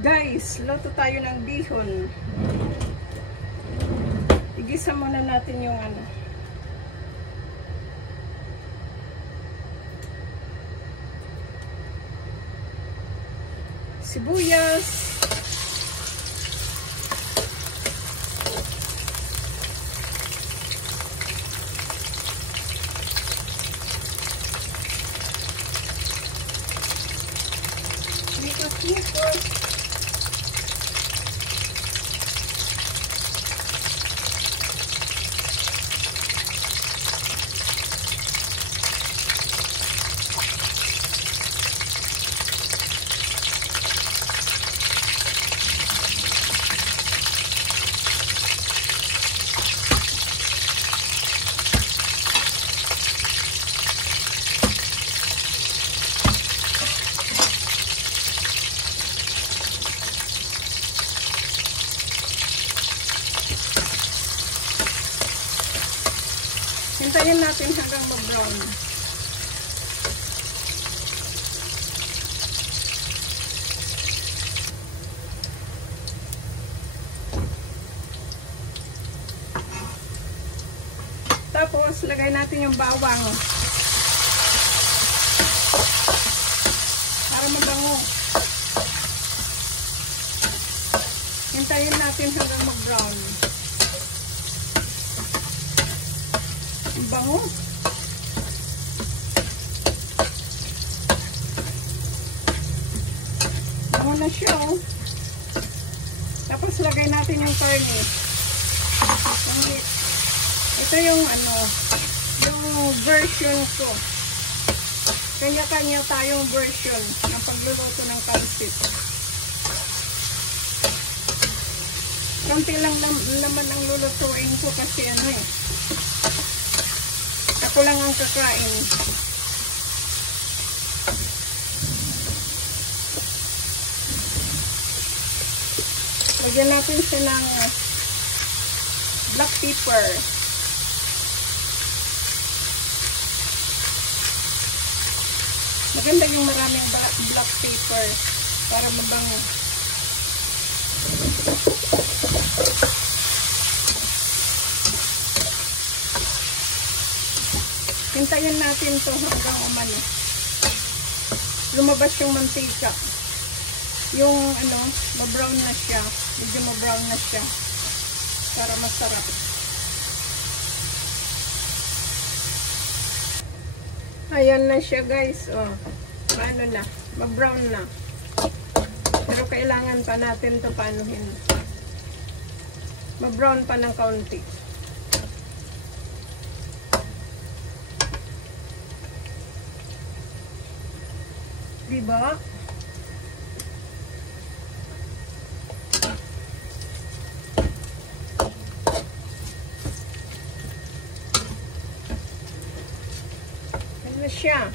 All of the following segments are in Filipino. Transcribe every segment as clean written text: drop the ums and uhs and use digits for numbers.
Guys, luto tayo ng bihon. Igisa muna natin yung ano. Sibuyas. Sipos. Hintayin natin hanggang mag-brown. Tapos, lagay natin yung bawang. Para mabango. Hintayin natin hanggang mag-brown. Bango. Bango na siya, oh. Tapos lagay natin yung karne. Ito yung ano, yung version ko. Kanya-kanya tayong version ng pagluluto ng pansit. Konti lang naman ang lulutuin ko kasi ano eh. Ako lang ang kakain. Lagyan natin siya ng black pepper. Maganda yung maraming black pepper para mabango. Hintayin natin to hanggang umano. Lumabas yung mantika. Yung ano, ma-brown na siya. Medyo ma-brown na siya. Para masarap. Ayan na siya, guys. Oh, ano na, ma-brown na. Pero kailangan pa natin to panuhin. Ma-brown pa ng kaunti. Diba? Ano siya?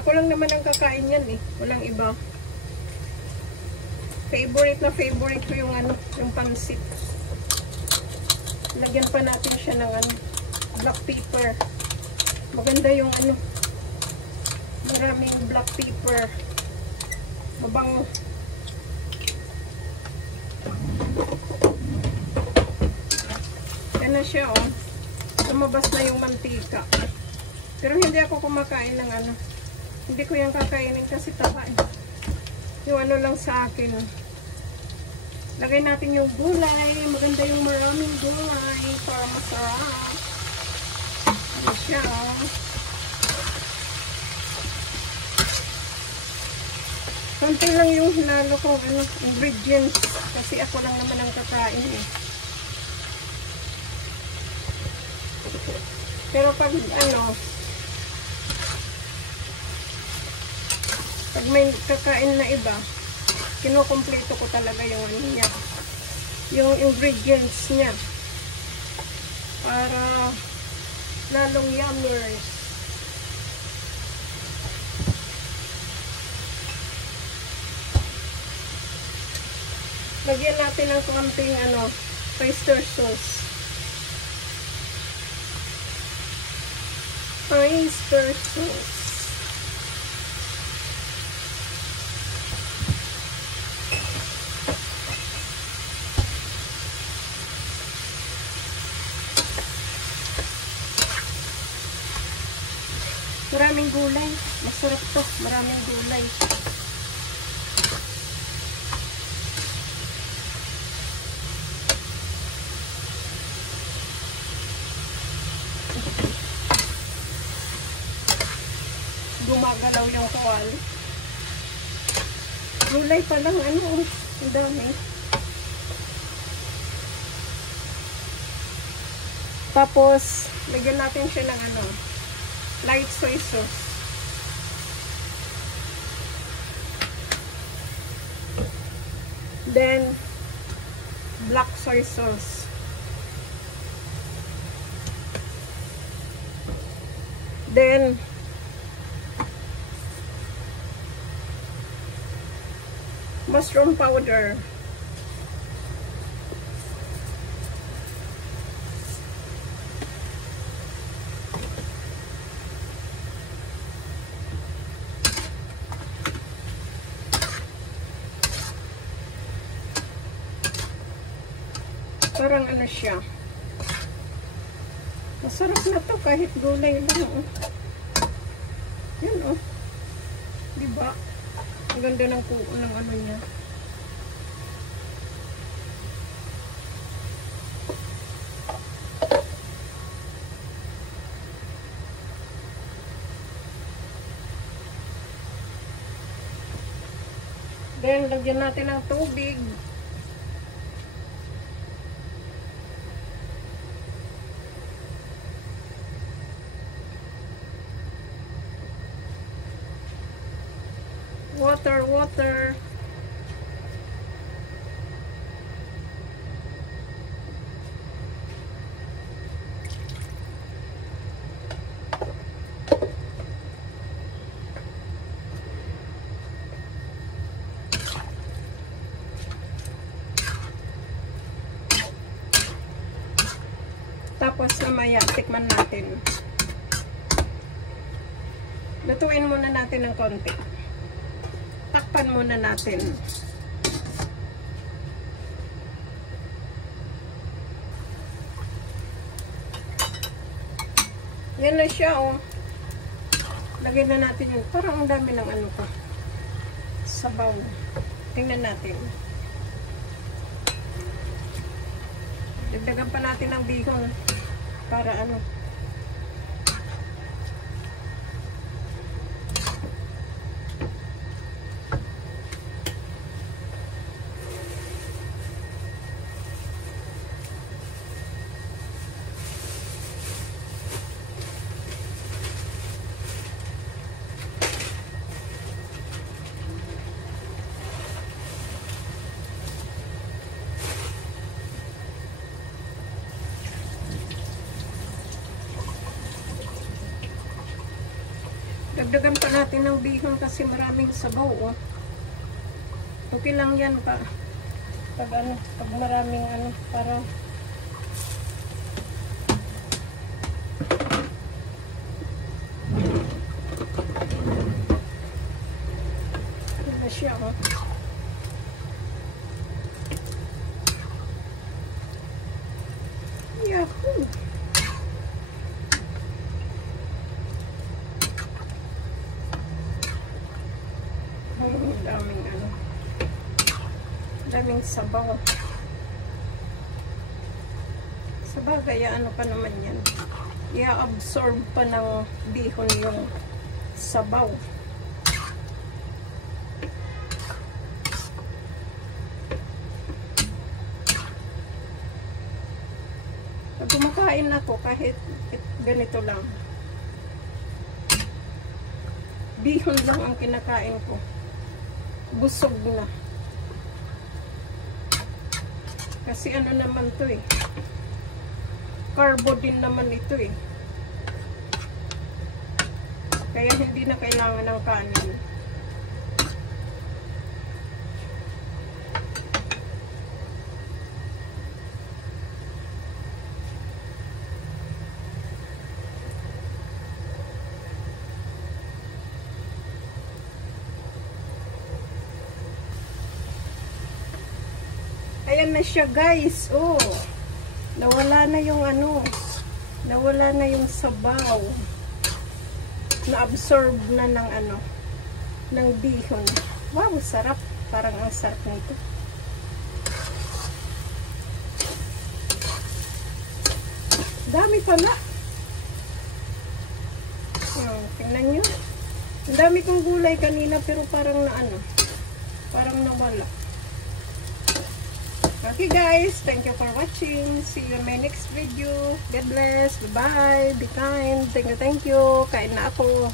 Ako lang naman ang kakain yan eh. Walang iba. Favorite na favorite ko yung ano, yung pansit. Lagyan pa natin siya ng ano, black pepper. Maganda yung ano, maraming black pepper. Mabango. Yan na siya, oh. Lumabas na yung mantika. Pero hindi ako kumakain ng ano. Hindi ko yan kakainin kasi taba eh. Yung ano lang sa akin. Lagay natin yung gulay. Maganda yung maraming gulay para masarap. Ano siya, oh. Konti lang yung hinalo ko ano, ingredients kasi ako lang naman ang kakain eh. Pero pag ano, pag may kakain na iba, kinukumpleto ko talaga yung ano niya, yung ingredients niya para lalong yummy. Lagyan natin ng konting ano, oyster sauce. Oyster sauce. Maraming gulay. Masarap to. Maraming gulay. Gumagalaw yung kawali. Gulay pa lang, ano, ang dami. Tapos, lagyan natin siya ng ano, light soy sauce. Then, black soy sauce. Then, mushroom powder. Parang ano siya. Masarap na to kahit gulay lang. Oh. Yan oh. Diba? Ang ganda ng ano niya. Then, lagyan natin ng tubig. Water. Tapos mamaya tikman natin. Lutuin muna natin ng konti. Takpan muna natin. Yan na siya, oh. Lagyan na natin yun. Parang ang dami ng ano ko. Sabaw. Tingnan natin. Dagdagan pa natin ng bihon. Para ano. Dagdagan pa natin ng bihon kasi maraming sabaw, oh. Okay lang yan pa. Pag maraming ano, para yan na siya, oh. Yahoo! Daming sabaw. Sabagay, ano pa naman yan. I-absorb pa ng bihon yung sabaw. Pag kumakain ako, kahit ganito lang, bihon lang ang kinakain ko. Busog na. Kasi ano naman to eh. Carbo din naman ito eh. Kaya hindi na kailangan ng kanin. Ayan na siya, guys. Oh. Nawala na yung ano. Nawala na yung sabaw. na-absorb na ng ano, ng bihon. Wow, sarap. Parang ang sarap nito. Dami pala. Tingnan nyo. Ang dami kong gulay kanina pero parang na ano, parang nawala. Okay guys, thank you for watching. See you in my next video. God bless. Bye-bye. Be kind. Thank you. Kain na ako.